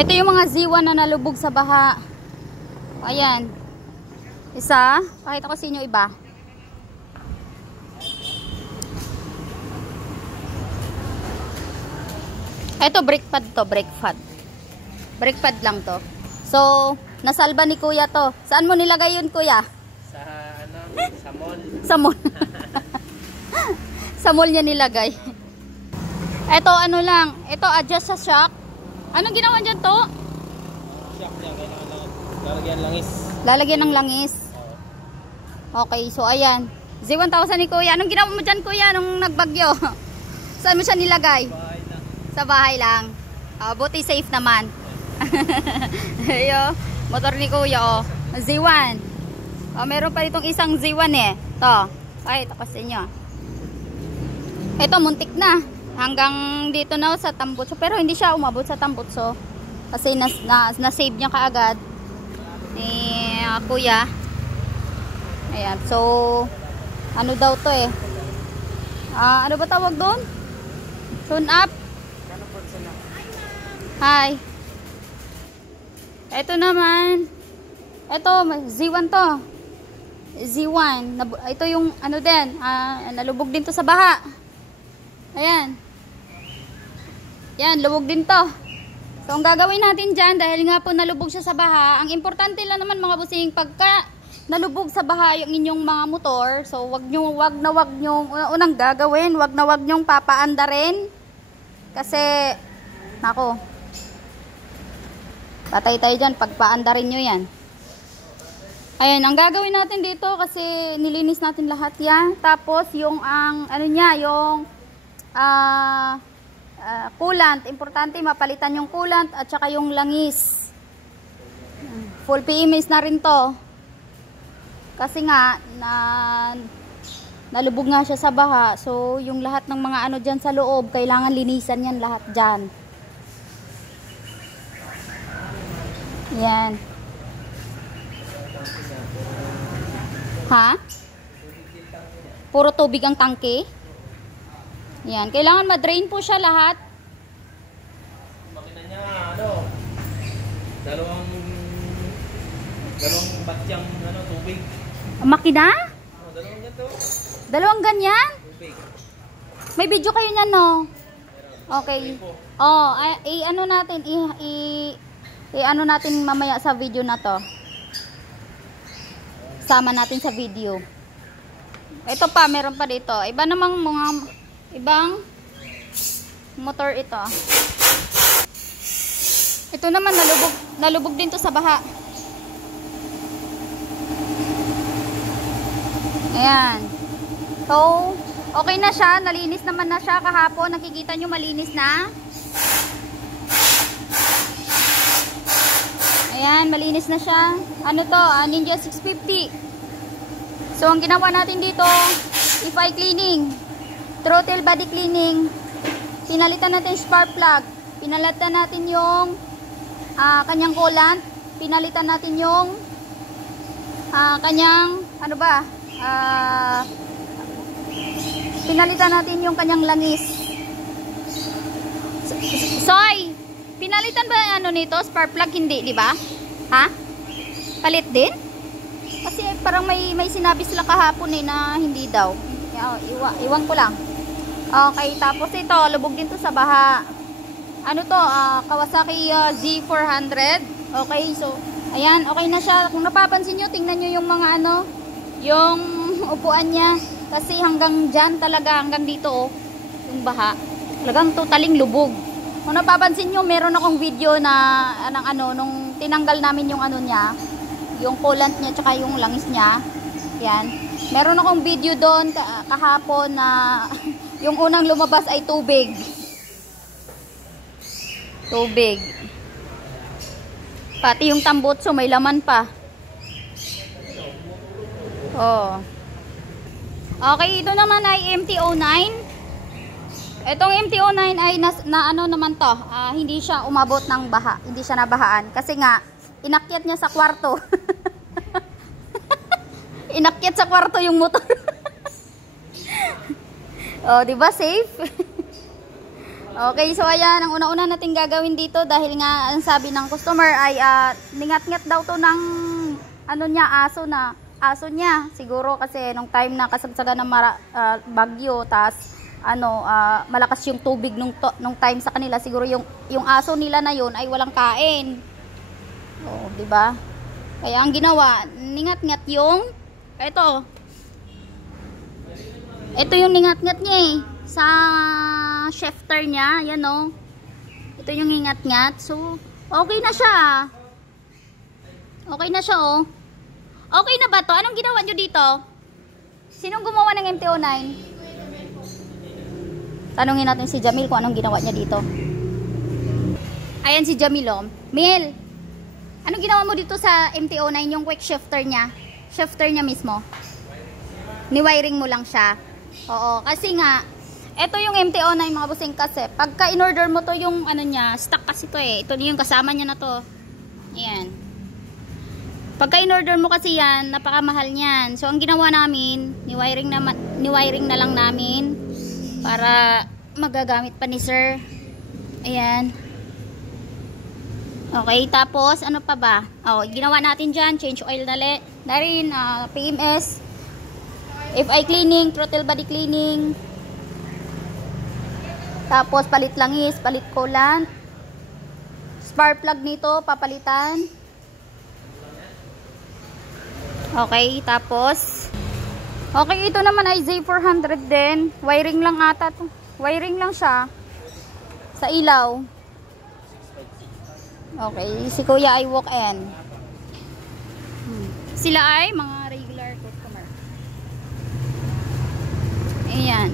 Ito yung mga ziwa na nalubog sa baha. Ayan. Isa. Pakita ko sa inyo iba. Ito brake pad to. Brake pad. Brake pad lang to. So, nasalba ni kuya to. Saan mo nilagay yun, kuya? Sa ano? Sa mall. Sa mall. Sa mall niya nilagay. Ito ano lang. Ito adjust sa shock. Anong ginawa dyan to? Shock niya. Kailangan lalagyan langis. Lalagyan ng langis. Okay, so ayan. Z1000 ni kuya. Anong ginawa mo dyan, kuya, nung nagbagyo? Saan mo siya nilagay? Bahay na. Sa bahay lang. Buti safe naman. Ayo, motor ni kuya, oh. Z1. Meron pa ditong isang Z1 eh. To. Ay, ito kasi nyo. Ito, muntik na. Hanggang dito na sa Tambutso. Pero hindi siya umabot sa Tambutso. Kasi na-save niya kaagad. Kuya. Ayan. So, ano daw to eh. Ano ba tawag doon? Tune up. Hi. Ito naman. Ito, Z1 to. Z1. Ito yung ano din. Nalubog din to sa baha. Ayan. Yan, lubog din to. So, ang gagawin natin dyan, dahil nga po nalubog siya sa baha, ang importante lang naman mga busing, pagka nalubog sa baha yung inyong mga motor, so wag nyo, unang gagawin, wag nyong papaandarin. Kasi, nako, patay tayo dyan, pagpaandarin nyo yan. Ayan, ang gagawin natin dito, kasi nilinis natin lahat yan. Tapos, yung, ano niya, yung, coolant, importante mapalitan yung coolant at saka yung langis. Full PMS na rin to. Kasi nga nalubog nga siya sa baha. So yung lahat ng mga ano diyan sa loob, kailangan linisan yan lahat diyan. Yan. Ha? Puro tubig ang tangke? Yan, kailangan ma-drain po siya lahat. Makina niya, ano, dalawang batyang tubig. Makina? Dalawang ganito. Dalawang ganyan? Tubig. May video kayo niyan, no? Okay. Oh, ano natin, ano natin mamaya sa video na to. Sama natin sa video. Ito pa, meron pa dito. Iba namang mga ibang motor ito. Ito naman nalubog din to sa baha. Ayan. So, okay na siya. Nalinis naman na siya kahapon. Nakikita nyo malinis na. Ayan, malinis na siya. Ano to? Ninja 650. So, ang ginawa natin dito, if-eye cleaning. Throttle body cleaning. Pinalitan natin spark plug. Pinalitan natin yung kanyang coolant. Pinalitan natin yung kanyang ano ba? Pinalitan natin yung kanyang langis. Soy, pinalitan ba ano nito? Spark plug hindi, di ba? Ha? Palit din? Kasi parang may sinabi sila kahapon eh na hindi daw. Iwan ko lang. Okay, tapos ito, lubog din to sa baha. Ano to? Kawasaki Z400. Okay, so, ayan, okay na siya. Kung napapansin nyo, tingnan nyo yung mga ano, yung upuan niya. Kasi hanggang dyan talaga, hanggang dito, oh, yung baha. Talagang totaling lubog. Kung napapansin nyo, meron akong video na, nung tinanggal namin yung ano niya, yung coolant niya, tsaka yung langis niya. Yan. Meron akong video doon kahapon na yung unang lumabas ay tubig. Tubig. Pati yung tambutso may laman pa. Oh. Okay, ito naman ay MT-09. Itong MT-09 ay ano naman to, hindi siya umabot ng baha. Hindi siya nabahaan. Kasi nga, inakyat niya sa kwarto. Inakyat sa kwarto yung motor. Oh, 'di ba safe? Okay, so ayan, ang una-una natin gagawin dito dahil nga ang sabi ng customer ay ningat-ngat daw to ng ano niya, aso niya. Siguro kasi nung time na kasagsagan ng bagyo, tas malakas yung tubig nung time sa kanila, siguro yung aso nila na yun ay walang kain. Oh, 'di ba? Kaya ang ginawa, ningat-ngat yung ito yung ningat-ngat niya eh. Sa shifter niya, yan o. Ito yung ingat-ngat. So, okay na siya. Okay na siya o. Okay na ba to? Anong ginawa nyo dito? Sinong gumawa ng MTO9? Tanungin natin si Jamil kung anong ginawa niya dito. Ayan si Jamil o. Mil, anong ginawa mo dito sa MTO9, yung quick shifter niya? Shifter niya mismo. Ni-wiring mo lang siya. Oo, kasi nga ito yung MTO9 mga busing kasi pagka in-order mo to yung ano niya, stock kasi to eh. Ito yung kasama niya na to. Ayan. Pagka in-order mo kasi yan, napakamahal niyan. So ang ginawa namin, ni-wiring na lang namin para magagamit pa ni sir. Ayan. Okay, tapos ano pa ba? Oh, ginawa natin diyan, change oil na rin, PMS, FI cleaning, throttle body cleaning. Tapos palit langis, palit coolant. Spark plug nito papalitan. Okay, tapos okay, ito naman ay Z400 din. Wiring lang ata to. Wiring lang siya sa ilaw. Okay, si Kuya ay walk-in. Sila ay mga regular customer. Ayan.